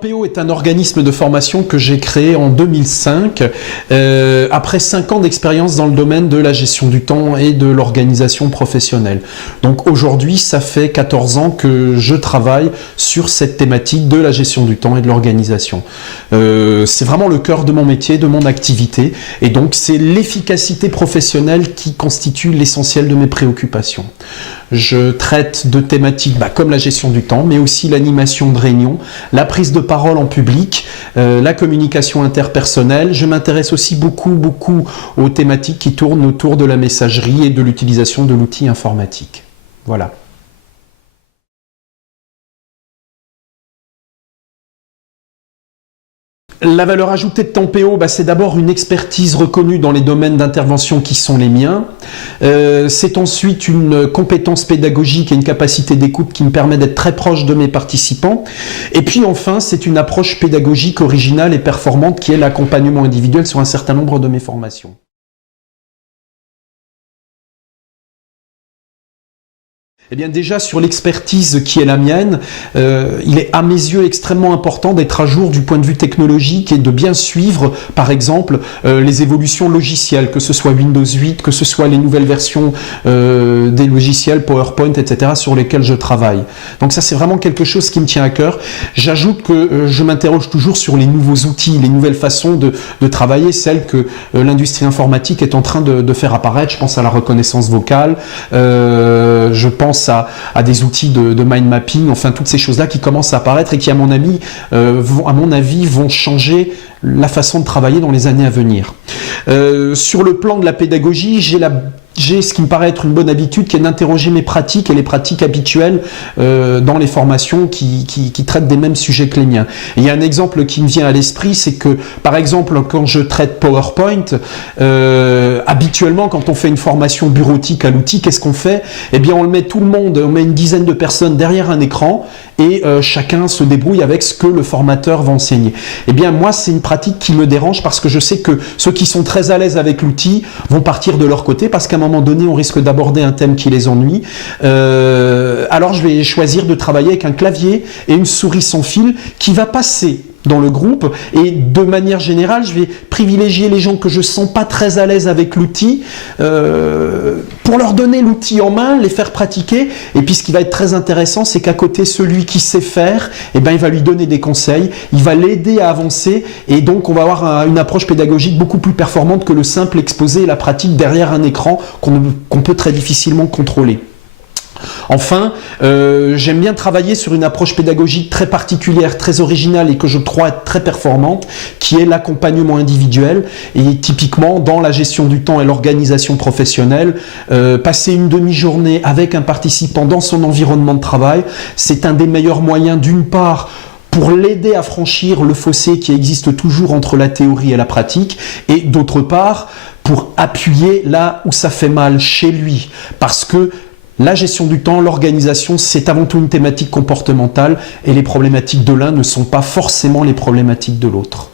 Tempéo est un organisme de formation que j'ai créé en 2005, après 5 ans d'expérience dans le domaine de la gestion du temps et de l'organisation professionnelle. Donc aujourd'hui, ça fait 14 ans que je travaille sur cette thématique de la gestion du temps et de l'organisation. C'est vraiment le cœur de mon métier, de mon activité, et donc c'est l'efficacité professionnelle qui constitue l'essentiel de mes préoccupations. Je traite de thématiques comme la gestion du temps, mais aussi l'animation de réunions, la prise de parole en public, la communication interpersonnelle. Je m'intéresse aussi beaucoup aux thématiques qui tournent autour de la messagerie et de l'utilisation de l'outil informatique. Voilà. La valeur ajoutée de Tempéo, c'est d'abord une expertise reconnue dans les domaines d'intervention qui sont les miens. C'est ensuite une compétence pédagogique et une capacité d'écoute qui me permet d'être très proche de mes participants. Et puis enfin, c'est une approche pédagogique originale et performante qui est l'accompagnement individuel sur un certain nombre de mes formations. Eh bien déjà sur l'expertise qui est la mienne, il est à mes yeux extrêmement important d'être à jour du point de vue technologique et de bien suivre par exemple les évolutions logicielles, que ce soit Windows 8, que ce soit les nouvelles versions des logiciels PowerPoint, etc. sur lesquels je travaille. Donc ça c'est vraiment quelque chose qui me tient à cœur. J'ajoute que je m'interroge toujours sur les nouveaux outils, les nouvelles façons de travailler, celles que l'industrie informatique est en train de faire apparaître. Je pense à la reconnaissance vocale, je pense à des outils de mind mapping, enfin toutes ces choses-là qui commencent à apparaître et qui, à mon avis, vont changer la façon de travailler dans les années à venir. Sur le plan de la pédagogie, j'ai ce qui me paraît être une bonne habitude qui est d'interroger mes pratiques et les pratiques habituelles dans les formations qui traitent des mêmes sujets que les miens. Et il y a un exemple qui me vient à l'esprit, c'est que par exemple quand je traite PowerPoint, habituellement quand on fait une formation bureautique à l'outil, qu'est-ce qu'on fait? Eh bien on met une dizaine de personnes derrière un écran et chacun se débrouille avec ce que le formateur va enseigner. Eh bien moi c'est une pratique qui me dérange parce que je sais que ceux qui sont très à l'aise avec l'outil vont partir de leur côté parce qu'à un moment donné on risque d'aborder un thème qui les ennuie. Alors je vais choisir de travailler avec un clavier et une souris sans fil qui va passer dans le groupe, et de manière générale je vais privilégier les gens que je sens pas très à l'aise avec l'outil pour leur donner l'outil en main, les faire pratiquer, et puis ce qui va être très intéressant c'est qu'à côté celui qui sait faire, il va lui donner des conseils, il va l'aider à avancer, et donc on va avoir une approche pédagogique beaucoup plus performante que le simple exposé et la pratique derrière un écran qu'on peut très difficilement contrôler. Enfin, j'aime bien travailler sur une approche pédagogique très particulière, très originale et que je crois être très performante, qui est l'accompagnement individuel. Et typiquement, dans la gestion du temps et l'organisation professionnelle, passer une demi-journée avec un participant dans son environnement de travail, c'est un des meilleurs moyens, d'une part, pour l'aider à franchir le fossé qui existe toujours entre la théorie et la pratique, et d'autre part, pour appuyer là où ça fait mal chez lui. Parce que la gestion du temps, l'organisation, c'est avant tout une thématique comportementale et les problématiques de l'un ne sont pas forcément les problématiques de l'autre.